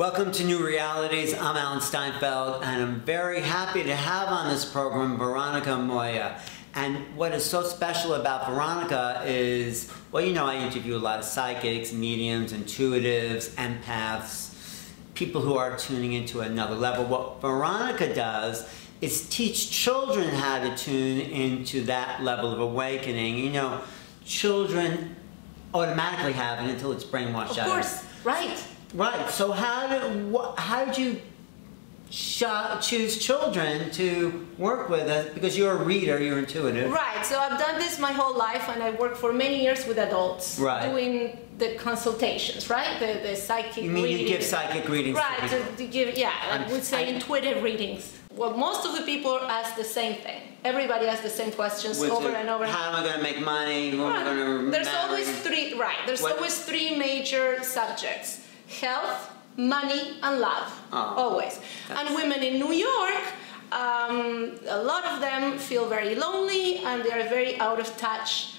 Welcome to New Realities. I'm Alan Steinfeld, and I'm very happy to have on this program Veronica Moya. And what is so special about Veronica is, well, you know, I interview a lot of psychics, mediums, intuitives, empaths, people who are tuning into another level. What Veronica does is teach children how to tune into that level of awakening. You know, children automatically have it until it's brainwashed out. Of course, right. Right. So how did you choose children to work with? Because you're a reader, you're intuitive. Right. So I've done this my whole life, and I worked for many years with adults, doing the consultations, right? The psychic. You mean readings. You give psychic readings? Right. To give, yeah, I would say intuitive readings. Well, most of the people ask the same thing. Everybody asks the same questions over and over. How am I going to make money? Who am I going to marry? There's always three. Right. There's always three major subjects. Health, money, and love, always. And women in New York, a lot of them feel very lonely, and they are very out of touch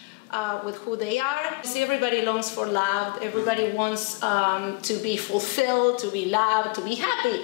with who they are. See, everybody longs for love. Everybody wants to be fulfilled, to be loved, to be happy.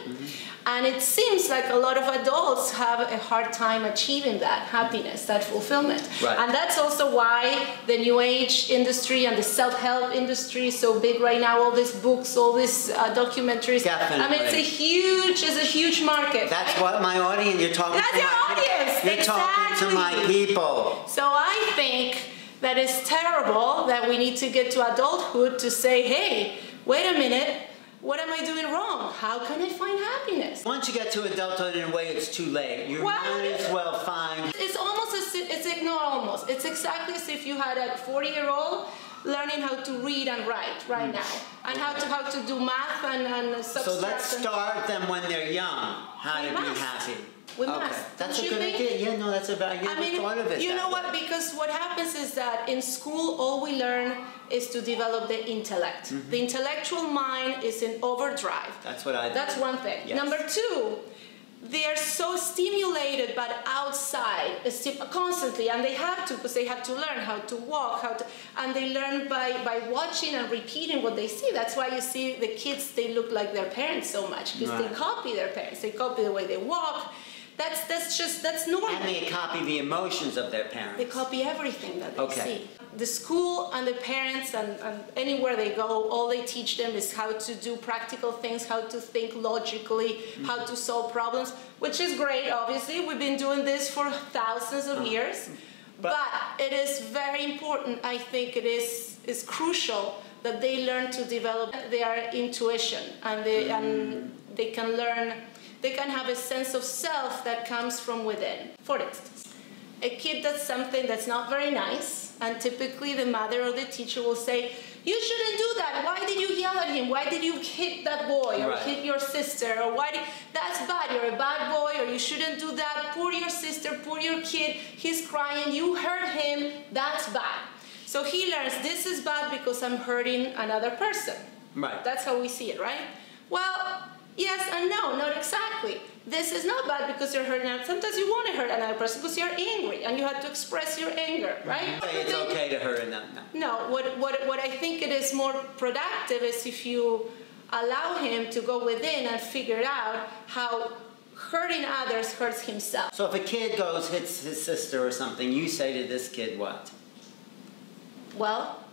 And it seems like a lot of adults have a hard time achieving that happiness, that fulfillment. Right. And that's also why the New Age industry and the self-help industry is so big right now. All these books, all these documentaries. Definitely. I mean, it's a huge market. That's what my audience. You're talking. That's your audience. You're talking to my people. So I think that it's terrible that we need to get to adulthood to say, hey, wait a minute. What am I doing wrong? How can I find happiness? Once you get to adulthood, in a way, it's too late. You might as well find... It's almost as if, not almost. It's exactly as if you had a 40-year-old learning how to read and write right now. And how to do math and subtract. So let's start them when they're young, how to be happy. We must. That's a good idea. Yeah, no, that's a very good thought of it. You know what? Because what happens is that in school, all we learn is to develop the intellect. The intellectual mind is in overdrive. That's what I. That's one thing. Yes. Number two, they are so stimulated by outside constantly, and they have to, because they have to learn how to walk, and they learn by watching and repeating what they see. That's why you see the kids, they look like their parents so much, because they copy their parents. They copy the way they walk. That's normal. And they copy the emotions of their parents. They copy everything that they see. The school and the parents and anywhere they go, all they teach them is how to do practical things, how to think logically, how to solve problems, which is great, obviously. We've been doing this for thousands of years. But it is very important, I think it is crucial that they learn to develop their intuition, and they can learn. They can have a sense of self that comes from within. For instance, a kid does something that's not very nice, and typically the mother or the teacher will say, you shouldn't do that. Why did you yell at him? Why did you hit that boy or hit your sister? Or that's bad. You're a bad boy, or you shouldn't do that. Poor your sister, poor your kid. He's crying. You hurt him. That's bad. So he learns this is bad because I'm hurting another person. Right. That's how we see it, right? Well, yes and no, not exactly. This is not bad because you're hurting. Sometimes you want to hurt another person because you're angry and you have to express your anger, right? It's okay to hurt another. No, what I think it is more productive is if you allow him to go within and figure out how hurting others hurts himself. So if a kid hits his sister or something, you say to this kid what? Well,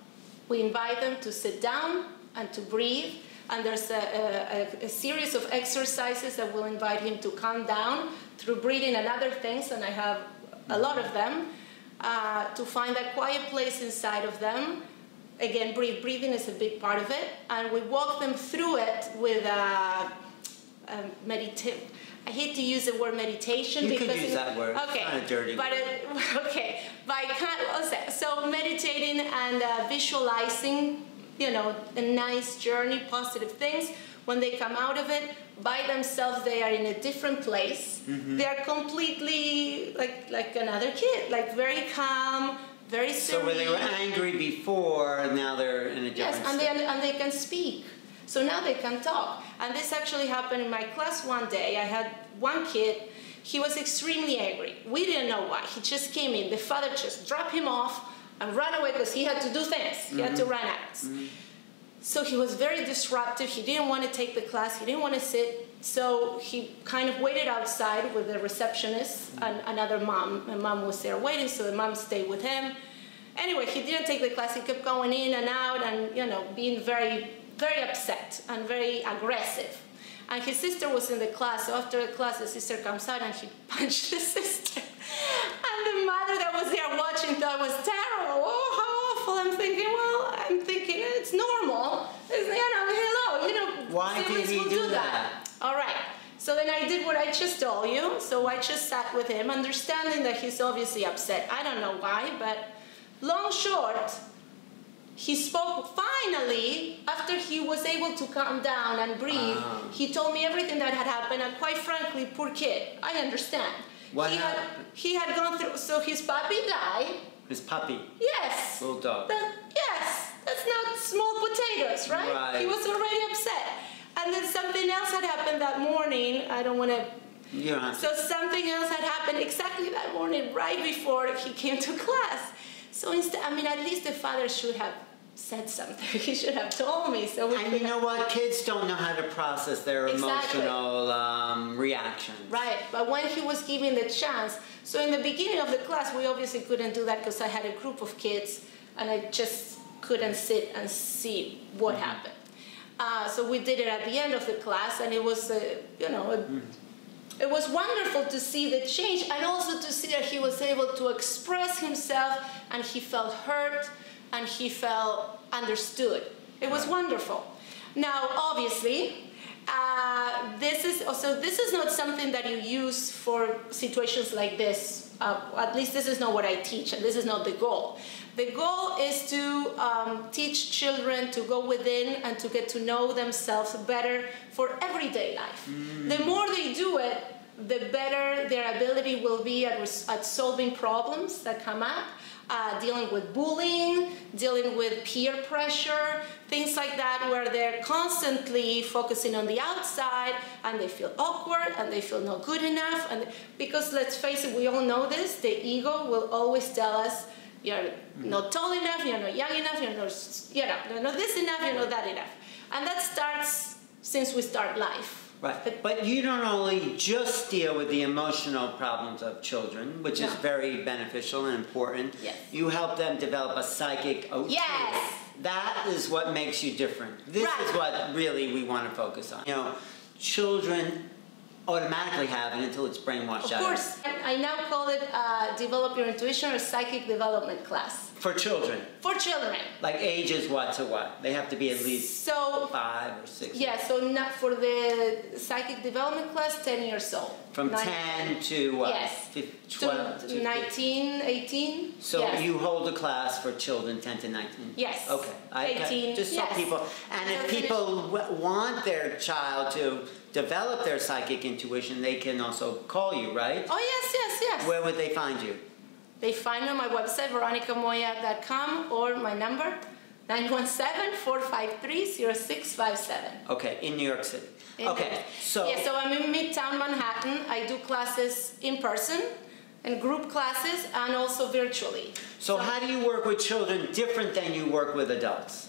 we invite them to sit down and to breathe. And there's a series of exercises that will invite him to calm down through breathing and other things, and I have a lot of them, to find that quiet place inside of them. Again, breathing is a big part of it, and we walk them through it with meditation. I hate to use the word meditation. You can use that word. Okay. It's kind of dirty. But so meditating and visualizing, you know, a nice journey, positive things. When they come out of it, by themselves, they are in a different place. They are completely like another kid, like very calm, very serene. So where they were angry before, now they're in a different state. Yes, and they can speak. So now they can talk. And this actually happened in my class one day. I had one kid. He was extremely angry. We didn't know why. He just came in. The father just dropped him off and ran away because he had to do things. He had to run out. So he was very disruptive. He didn't want to take the class. He didn't want to sit. So he kind of waited outside with the receptionist and another mom. My mom was there waiting, so the mom stayed with him. Anyway, he didn't take the class. He kept going in and out and, you know, being very, very upset and very aggressive. And his sister was in the class. So after the class, the sister comes out and she punched the sister. And the mother that was there watching thought it was terrible. Oh, how awful. I'm thinking, it's normal. It's, hello, Why did he do that? All right. So then I did what I just told you. So I just sat with him, understanding that he's obviously upset. I don't know why, but long short, he spoke finally after he was able to calm down and breathe. He told me everything that had happened, and quite frankly, poor kid, I understand. What happened? He had gone through, so his puppy died. His puppy? Yes. Little dog? Yes. That's not small potatoes, right? Right. He was already upset. And then something else had happened that morning. I don't want to... Yeah. So something else had happened exactly that morning, right before he came to class. So instead, at least the father should have said something. He should have told me. And you know what? Kids don't know how to process their emotional reactions. Right. But when he was given the chance, so in the beginning of the class, we obviously couldn't do that because I had a group of kids, and I just couldn't sit and see what happened. So we did it at the end of the class, and it was, it was wonderful to see the change, and also to see that he was able to express himself, and he felt heard, and he felt understood. It was wonderful. Now, obviously, this is not something that you use for situations like this. At least this is not what I teach, and this is not the goal. The goal is to teach children to go within and to get to know themselves better for everyday life. The more they do it, the better their ability will be at solving problems that come up, dealing with bullying, dealing with peer pressure, things like that, where they're constantly focusing on the outside and they feel awkward and they feel not good enough. And because let's face it, we all know this, the ego will always tell us, you're not tall enough, you're not young enough, you're not this enough, you're not that enough. And that starts since we start life. Right, but you don't only just deal with the emotional problems of children, which is very beneficial and important. Yes. You help them develop a psychic OT. Yes. That is what makes you different. This is what really we want to focus on. Children automatically have it until it's brainwashed out. Of course. I now call it Develop Your Intuition or Psychic Development class. For children? For children. Like ages what to what? They have to be at least 5 or 6? Yeah, so not for the Psychic Development class, 10 years old. From 10 to what? Yes. 12 to 19, 18. So yes. you hold a class for children 10 to 19? Yes. Okay. 18. Just so people, and if people want their child to develop their psychic intuition, they can also call you, right? Oh, yes. Where would they find you? They find me on my website, veronicamoya.com, or my number, 917-453-0657. Okay, in New York City. So I'm in Midtown Manhattan. I do classes in person, and group classes, and also virtually. So how do you work with children different than you work with adults?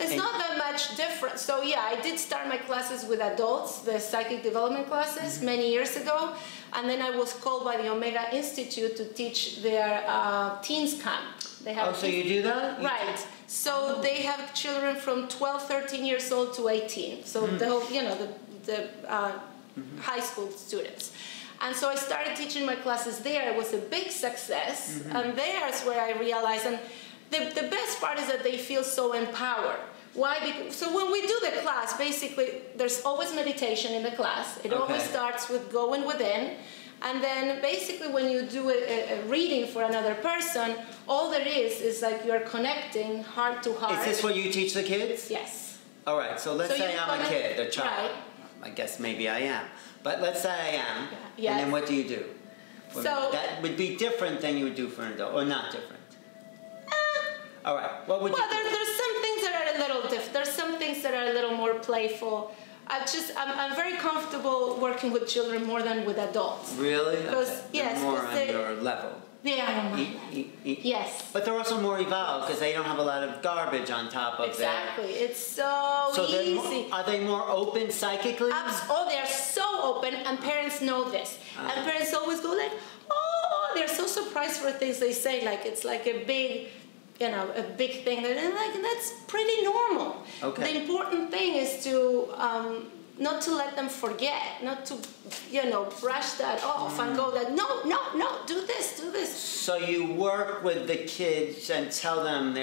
It's not that much different. So yeah, I did start my classes with adults, the psychic development classes, many years ago. And then I was called by the Omega Institute to teach their teens camp. They have so you do that? Right. So they have children from 12, 13 years old to 18. So the whole, the high school students. And so I started teaching my classes there. It was a big success. And there's where I realized, and the best part is that they feel so empowered. Why? Because, so when we do the class, basically, there's always meditation in the class. It always starts with going within. And then basically when you do a reading for another person, all there is like you're connecting heart to heart. Is this what you teach the kids? Yes. All right, so let's say I'm a kid, a child. Right. I guess maybe I am. But let's say I am. Yes. And then what do you do? So that would be different than you would do for an adult, or not different? All right, what would you do? There's some things that are a little different. There's some things that are a little more playful. I'm very comfortable working with children more than with adults. Really? Because yes, more on your level. They are on my lap. Yes. But they're also more evolved because they don't have a lot of garbage on top of them. Exactly. It's so easy. Are they more open psychically? Oh, they're so open, and parents know this. And parents always go like, oh, they're so surprised for things they say, like it's like a big, a big thing. And like, that's pretty normal. Okay. The important thing is to not to let them forget, not to, brush that off and go that, no, do this. So you work with the kids and tell them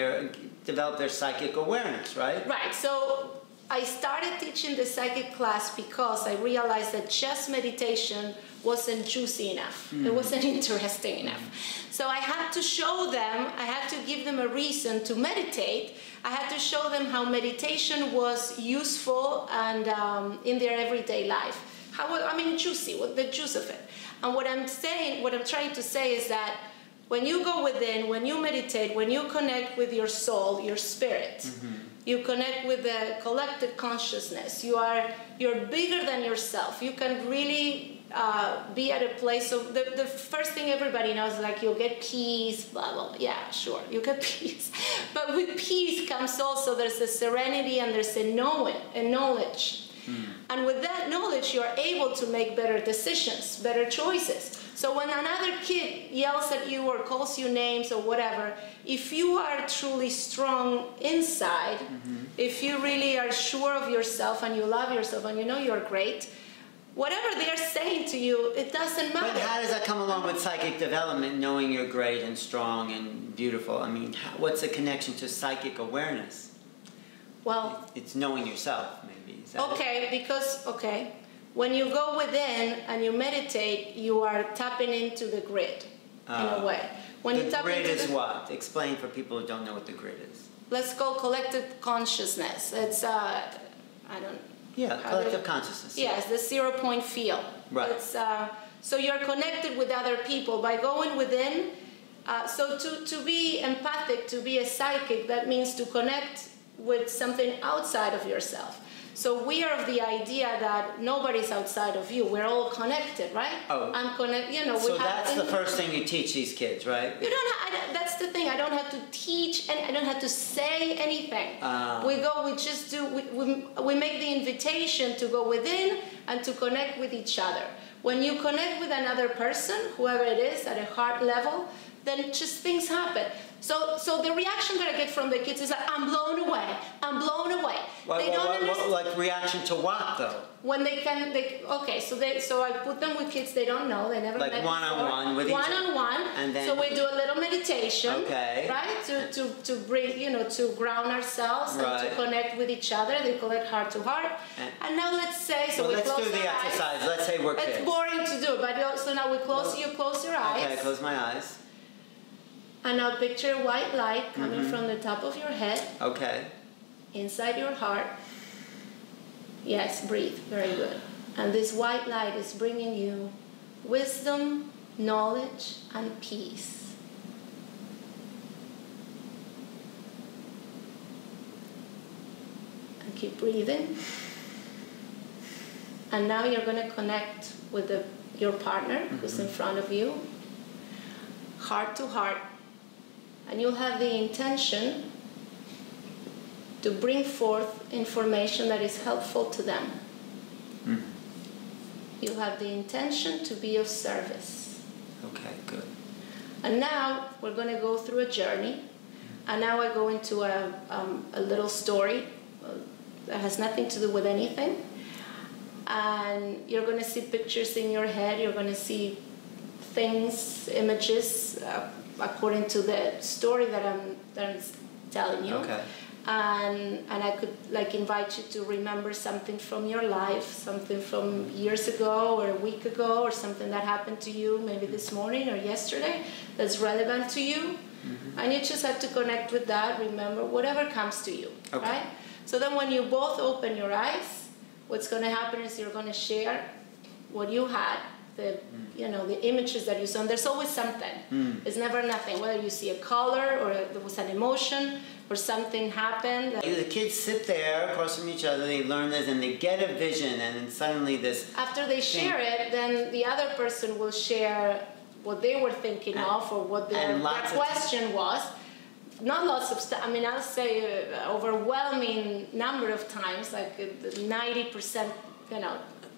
develop their psychic awareness, right? Right. So I started teaching the psychic class because I realized that just meditation wasn't juicy enough. It wasn't interesting enough. So I had to show them, I had to give them a reason to meditate. I had to show them how meditation was useful and in their everyday life. Juicy, what the juice of it. And what I'm trying to say is that when you go within, when you meditate, when you connect with your soul, your spirit, you connect with the collective consciousness. You're bigger than yourself. You can really be at a place of the first thing everybody knows is like you'll get peace, blah blah blah. Yeah, sure, you get peace. But with peace comes also there's a serenity and there's a knowing, a knowledge. And with that knowledge, you're able to make better decisions, better choices. So when another kid yells at you or calls you names or whatever, if you are truly strong inside, if you really are sure of yourself and you love yourself and you know you're great, whatever they're saying to you, it doesn't matter. But how does that come along with psychic development, knowing you're great and strong and beautiful? I mean, what's the connection to psychic awareness? Well, it's knowing yourself, maybe. Is that it? When you go within and you meditate, you are tapping into the grid in a way. When the grid is what? Explain for people who don't know what the grid is. Let's go collective consciousness. It's collective consciousness. Yes, the 0-point field. Right. It's, so you're connected with other people by going within. So to be empathic, to be a psychic, that means to connect with something outside of yourself. So we are of the idea that nobody's outside of you. We're all connected, right? Oh. I'm connected. So that's the first thing you teach these kids, right? You don't. That's the thing. I don't have to teach, and I don't have to say anything. We go. We just do. We make the invitation to go within and to connect with each other. When you connect with another person, whoever it is, at a heart level, then just things happen. So the reaction that I get from the kids is like, I'm blown away. I'm blown away. They don't understand. Like reaction to what though? When so I put them with kids they don't know, they never met before. One-on-one with each other. One-on-one. And then, so we do a little meditation. Okay. Right? To bring, to ground ourselves right. and to connect with each other. They connect heart to heart. And now let's say, let's do the exercise. Let's say we're kids. It's boring to do, but so now you close your eyes. Okay, close my eyes. And now picture a white light coming from the top of your head. Okay. Inside your heart. Yes, breathe. Very good. And this white light is bringing you wisdom, knowledge, and peace. And keep breathing. And now you're going to connect with your partner who's in front of you, heart to heart. And you'll have the intention to bring forth information that is helpful to them. You'll have the intention to be of service. Okay, good. And now we're going to go through a journey. And now I go into a little story that has nothing to do with anything. And you're going to see pictures in your head. You're going to see things, images, according to the story that I'm telling you. Okay. And I could invite you to remember something from your life, something from years ago or a week ago, or something that happened to you maybe this morning or yesterday that's relevant to you. And you just have to connect with that, remember whatever comes to you, right? So then when you both open your eyes, what's going to happen is you're going to share what you had, the images that you saw. And there's always something. It's never nothing. Whether you see a color or there was an emotion or something happened. The kids sit there across from each other. They learn this and they get a vision, and then suddenly this. After they share it, then the other person will share what they were thinking of or what their question was. Not lots of stuff. I mean, I'll say overwhelming number of times, like 90%,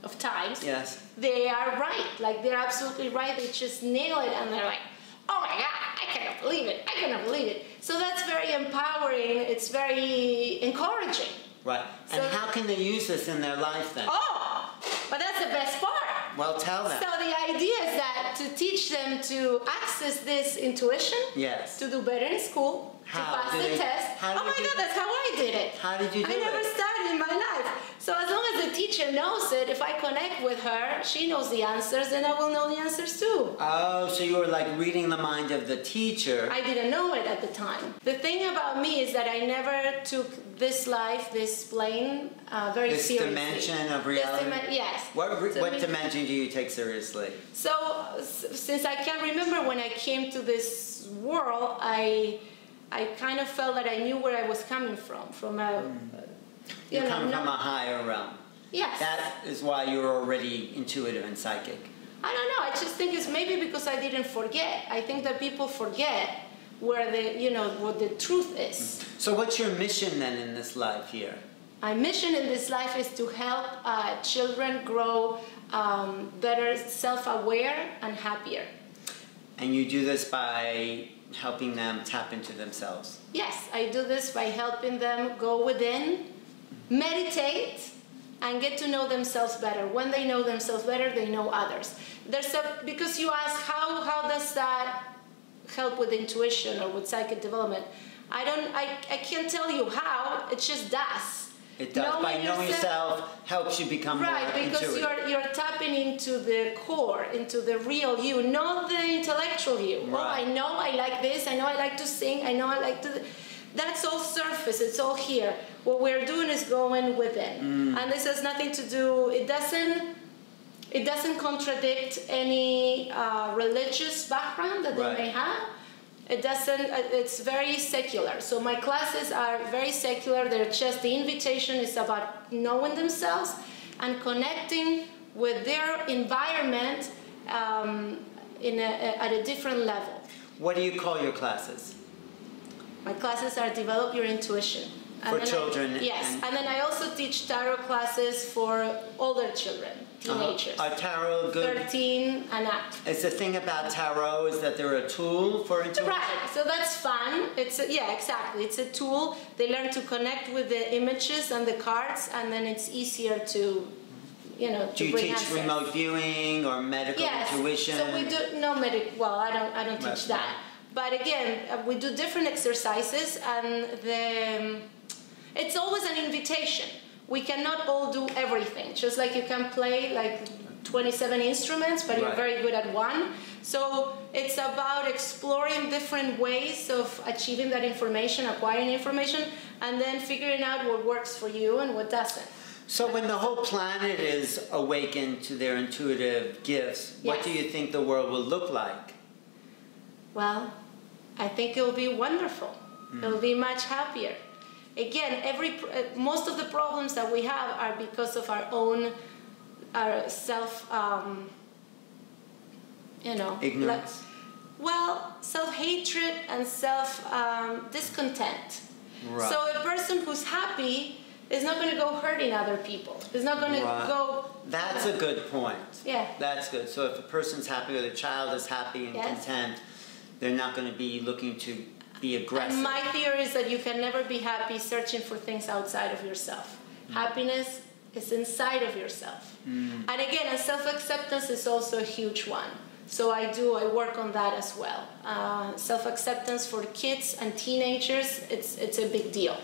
of times. Yes. They are right. Like, they're absolutely right. They just nail it, and they're like, oh my God, I cannot believe it. I cannot believe it. So that's very empowering. It's very encouraging. Right. And so, how can they use this in their life then? Oh, but that's the best part. Well, tell them. So the idea is that to teach them to access this intuition, yes, to do better in school, to pass the test. Oh my God, that's how I did it. How did you do it? I never studied in my life. So as long as the teacher knows it, if I connect with her, she knows the answers, and I will know the answers too. Oh, so you were like reading the mind of the teacher. I didn't know it at the time. The thing about me is that I never took this life, this plane, very seriously. This dimension of reality? Yes. What dimension do you take seriously? So, since I can remember when I came to this world, I kind of felt that I knew where I was coming from a... You're coming from a higher realm. Yes. That is why you're already intuitive and psychic. I don't know. I just think it's maybe because I didn't forget. I think that people forget where what the truth is. So what's your mission then in this life here? My mission in this life is to help children grow better, self-aware, and happier. And you do this by helping them tap into themselves? Yes, I do this by helping them go within, meditate, and get to know themselves better. When they know themselves better, they know others. Because you ask how does that help with intuition or with psychic development? I can't tell you how. It just does. It does. By knowing yourself helps you become more intuitive. Right, because you're tapping into the core, into the real you, not the intellectual you. Right. Oh, I know I like this. I know I like to sing. I know I like to... That's all surface. It's all here. What we're doing is going within. And this has nothing to do... It doesn't contradict any religious background that they may have. It doesn't, it's very secular. So my classes are very secular. They're just, the invitation is about knowing themselves and connecting with their environment at a different level. What do you call your classes? My classes are Develop Your Intuition. For children? Yes, and then I also teach tarot classes for older children. Teenagers. Are tarot good? 13 and up. It's the thing about tarot is that they're a tool for intuition? Right, so that's fun. Yeah, exactly. It's a tool. They learn to connect with the images and the cards, and then it's easier to, Do you teach remote viewing or medical intuition? So we do I don't teach that. But again, we do different exercises, and it's always an invitation. We cannot all do everything. Just like you can play like 27 instruments, but you're very good at one. So it's about exploring different ways of achieving that information, acquiring information, and then figuring out what works for you and what doesn't. So when the whole planet is awakened to their intuitive gifts, what do you think the world will look like? Well, I think it will be wonderful. It will be much happier. Again, most of the problems that we have are because of our self, ignorance. Self-hatred and discontent. Right. So a person who's happy is not going to go hurting other people. Is not going to go. That's a good point. Yeah. That's good. So if a person's happy or the child is happy and content, they're not going to be looking to be aggressive. And my theory is that you can never be happy searching for things outside of yourself. Happiness is inside of yourself. And again, self-acceptance is also a huge one. So I work on that as well. Self-acceptance for kids and teenagers, it's a big deal.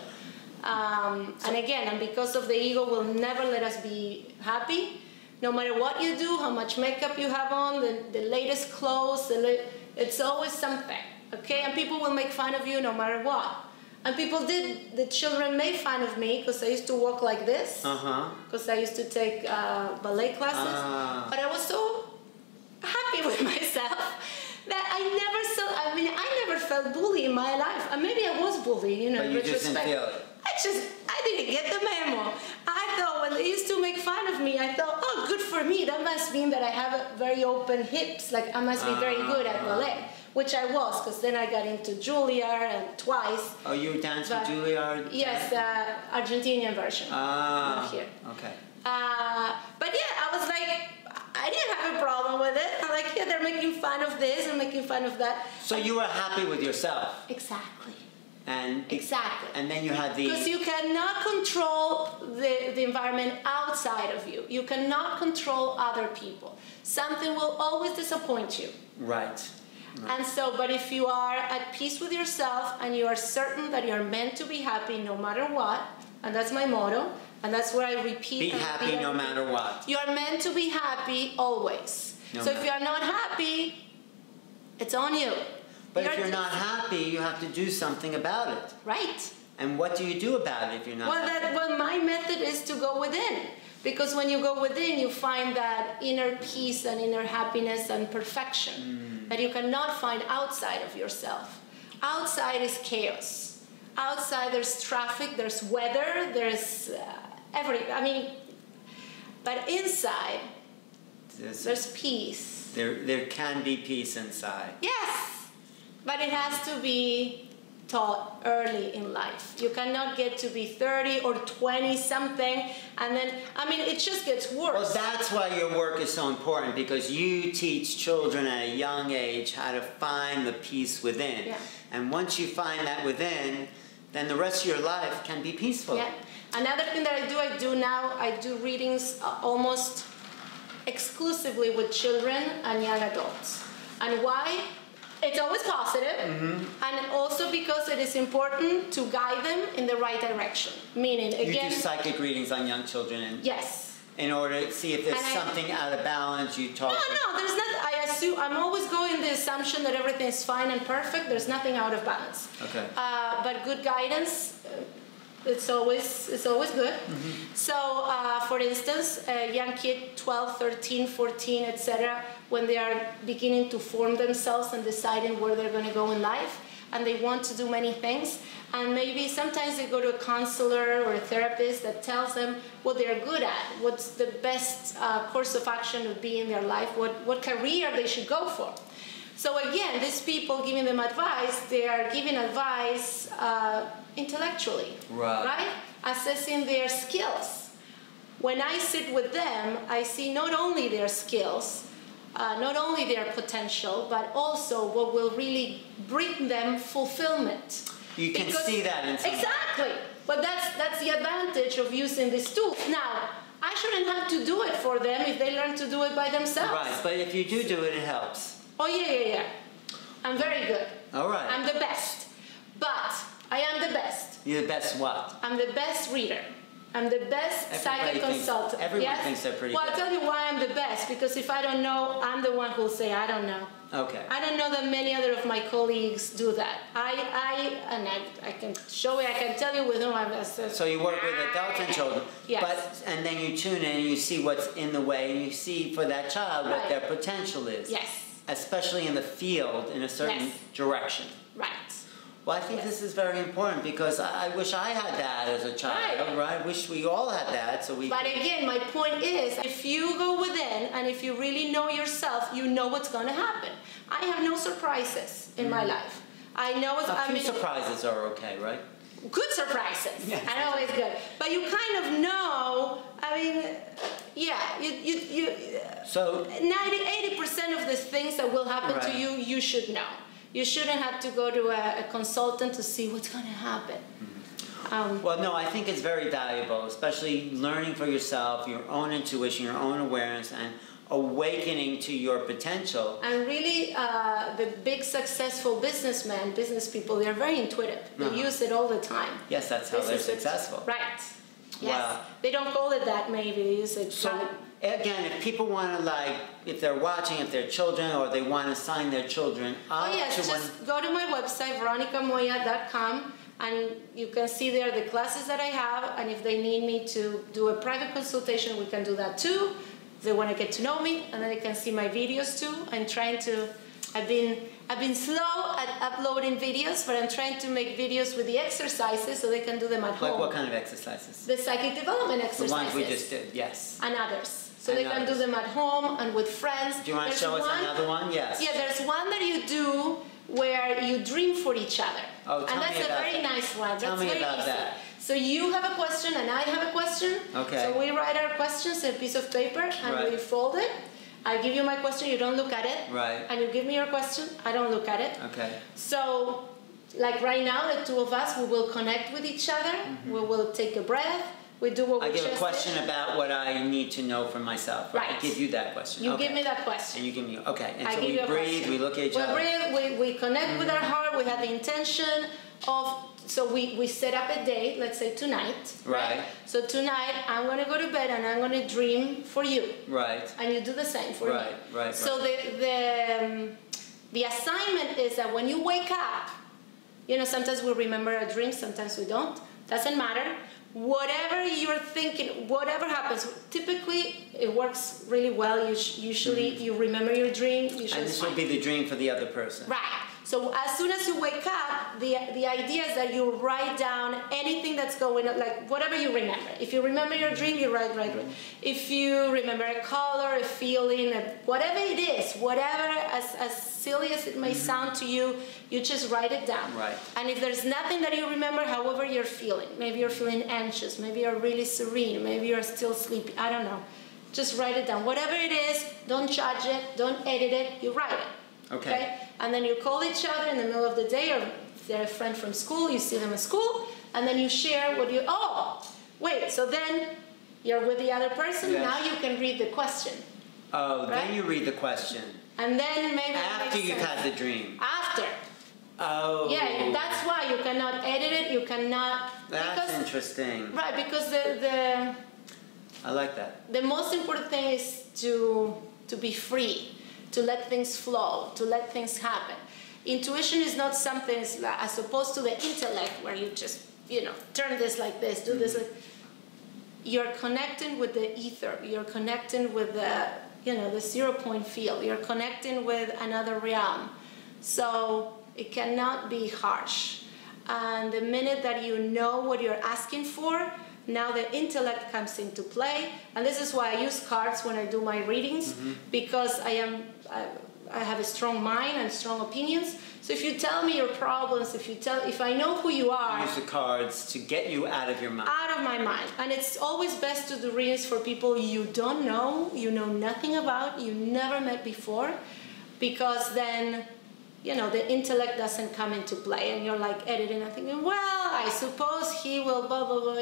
And again, because of the ego will never let us be happy. No matter what you do, how much makeup you have on, the latest clothes, it's always something. Okay, and people will make fun of you no matter what. And the children made fun of me because I used to walk like this. Because I used to take ballet classes. But I was so happy with myself that I never felt bullied in my life. And maybe I was bullied, in retrospect. But you just didn't feel it. I didn't get the memo. I thought when they used to make fun of me, I thought, oh oh, good for me. That must mean that I have a very open hips. Like I must be very good at ballet, which I was, because then I got into Juilliard and twice. Oh, you danced with Juilliard? Yes, the Argentinian version. Ah, here. okay. But yeah, I was like, I didn't have a problem with it. I'm like, yeah, they're making fun of this and making fun of that. So you were happy with yourself? Exactly. And exactly. And then you had the... Because you cannot control the environment outside of you. You cannot control other people. Something will always disappoint you. Right. And so, but if you are at peace with yourself and you are certain that you're meant to be happy no matter what, and that's my motto, and that's what I repeat. Be happy no matter what. You are meant to be happy always. So if you are not happy, it's on you. But if you're not happy, you have to do something about it. Right. And what do you do about it if you're not happy? Well, my method is to go within. Because when you go within, you find that inner peace and inner happiness and perfection that you cannot find outside of yourself. Outside is chaos. Outside there's traffic, there's weather, there's everything. I mean, but inside, there's peace. There can be peace inside. Yes. But it has to be taught early in life. You cannot get to be 30 or 20 something and then, I mean, it just gets worse. Well, that's why your work is so important, because you teach children at a young age how to find the peace within. Yeah. And once you find that within, then the rest of your life can be peaceful. Yeah. Another thing that I do readings almost exclusively with children and young adults. And why? It's always positive, and also because it is important to guide them in the right direction. Meaning, again, you do psychic readings on young children, and yes, in order to see if there's something out of balance. You talk. No, there's not. I assume I'm always going the assumption that everything is fine and perfect. There's nothing out of balance. Okay. But good guidance. It's always good. So, for instance, a young kid, 12, 13, 14, etc., when they are beginning to form themselves and deciding where they're going to go in life, and they want to do many things, and maybe sometimes they go to a counselor or a therapist that tells them what they're good at, what's the best course of action would be in their life, what career they should go for. So again, these people giving them advice, they are giving advice intellectually, right? Assessing their skills. When I sit with them, I see not only their skills, not only their potential, but also what will really bring them fulfillment. You can see that in somebody. Exactly. But that's the advantage of using these tools. Now, I shouldn't have to do it for them if they learn to do it by themselves. Right, but if you do it, it helps. Oh, yeah. I'm very good. All right. I'm the best. But I am the best. You're the best what? I'm the best reader. I'm the best psychic consultant. Everyone thinks they're pretty good. Well, I'll tell you why I'm the best. Because if I don't know, I'm the one who'll say, I don't know. Okay. I don't know that many other of my colleagues do that. I can show you, I can tell you with whom I'm... So you work with adults and children. Yes. And then you tune in and you see what's in the way, and you see for that child what their potential is. Yes. Especially in the field, in a certain direction. Right. Well, I think this is very important, because I wish I had that as a child, right? I wish we all had that, so we... But again, my point is, if you go within, and if you really know yourself, you know what's going to happen. I have no surprises in my life. I know it's... A few surprises are okay, right? Good surprises. Yes. I know it's good. But you kind of know, I mean, yeah, you so 80% of the things that will happen to you, you should know. You shouldn't have to go to a consultant to see what's going to happen. Well, no, I think it's very valuable, especially learning for yourself, your own intuition, your own awareness, and awakening to your potential. And really, the big successful business people, they're very intuitive. They use it all the time. Yes, that's how they're successful. Right. Yes. Wow. They don't call it that, maybe. They use it. So, again, if people want to, if they're watching, if they're children, or they want to sign their children up to just go to my website, veronicamoya.com, and you can see there the classes that I have, and if they need me to do a private consultation, we can do that too. If they want to get to know me, and then they can see my videos too. I've been slow at uploading videos, but I'm trying to make videos with the exercises so they can do them at home. Like what kind of exercises? The psychic development exercises. The ones we just did, yes. And others. So they can do them at home and with friends. Do you want to show us another one? Yes. Yeah, there's one that you do where you dream for each other. Oh, and that's a very nice one. Tell me about that. So you have a question and I have a question. Okay. So we write our questions on a piece of paper and we fold it. I give you my question, you don't look at it. Right. And you give me your question, I don't look at it. Okay. So, like right now, the two of us, we will connect with each other. We will take a breath. We do what we just did. I give a question about what I need to know for myself. Right. I give you that question. You give me that question. And you give me, okay. And I so give we you a breathe, question. we look at each other. We connect with our heart, we have the intention of, so we set up a date, let's say tonight. Right. So tonight, I'm going to go to bed and I'm going to dream for you. Right. And you do the same for me. Right. So the assignment is that when you wake up, you know, sometimes we remember our dreams, sometimes we don't. Doesn't matter. Whatever you're thinking, whatever happens, typically it works really well. Usually you remember your dream. And this will be the dream for the other person. Right. So as soon as you wake up, the idea is that you write down anything that's going on, like whatever you remember. If you remember your dream, you write. If you remember a color, a feeling, whatever it is, whatever, as silly as it may sound to you, you just write it down. Right. And if there's nothing that you remember, however you're feeling, maybe you're feeling anxious, maybe you're really serene, maybe you're still sleepy, I don't know. Just write it down. Whatever it is, don't judge it, don't edit it, you write it. Okay. And then you call each other in the middle of the day, or if they're a friend from school, you see them at school, and then you share what you, so then you're with the other person, now you can read the question. Oh, right? Then you read the question. And then maybe after you've had the dream. After. Oh. Yeah, that's why you cannot edit it, you cannot. That's interesting. Right, because I like that. The most important thing is to be free, to let things flow, to let things happen. Intuition is not something as opposed to the intellect where you just, turn this like this, do this like. You're connecting with the ether. You're connecting with the, the 0-point field. You're connecting with another realm. So it cannot be harsh. And the minute that you know what you're asking for, now the intellect comes into play. And this is why I use cards when I do my readings, because I have a strong mind and strong opinions. So if you tell me your problems, if I know who you are, use the cards to get you out of your mind. Out of my mind. And it's always best to do readings for people you don't know, you know nothing about, you never met before, because then, the intellect doesn't come into play, and you're like editing and thinking, well, I suppose he will blah, blah, blah,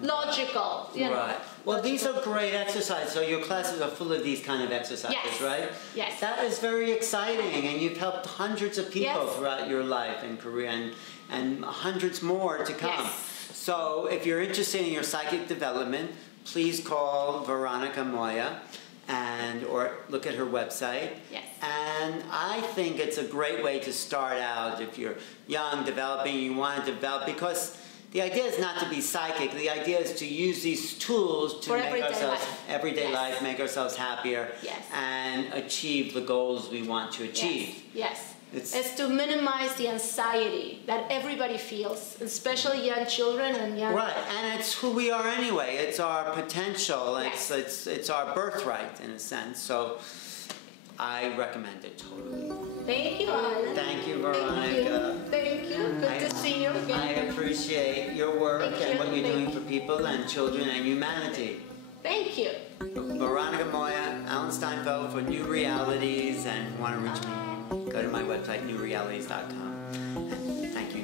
logical, Right. Well, these are great exercises. So your classes are full of these kind of exercises, right? Yes. That is very exciting, and you've helped hundreds of people throughout your life and career, and hundreds more to come. Yes. So if you're interested in your psychic development, please call Veronica Moya or look at her website. Yes. And I think it's a great way to start out if you're young, developing, you want to develop, because the idea is not to be psychic. The idea is to use these tools to make ourselves everyday life, make ourselves happier, and achieve the goals we want to achieve. Yes. It's to minimize the anxiety that everybody feels, especially young children and young. Right, and it's who we are anyway. It's our potential. It's our birthright in a sense. So I recommend it totally. Thank you, Alan. Thank you, Veronica. Thank you. Good to see you again. I appreciate your work and what you're doing for people and children and humanity. Thank you. Veronica Moya, Alan Steinfeld for New Realities, and want to reach me, go to my website, newrealities.com. Thank you.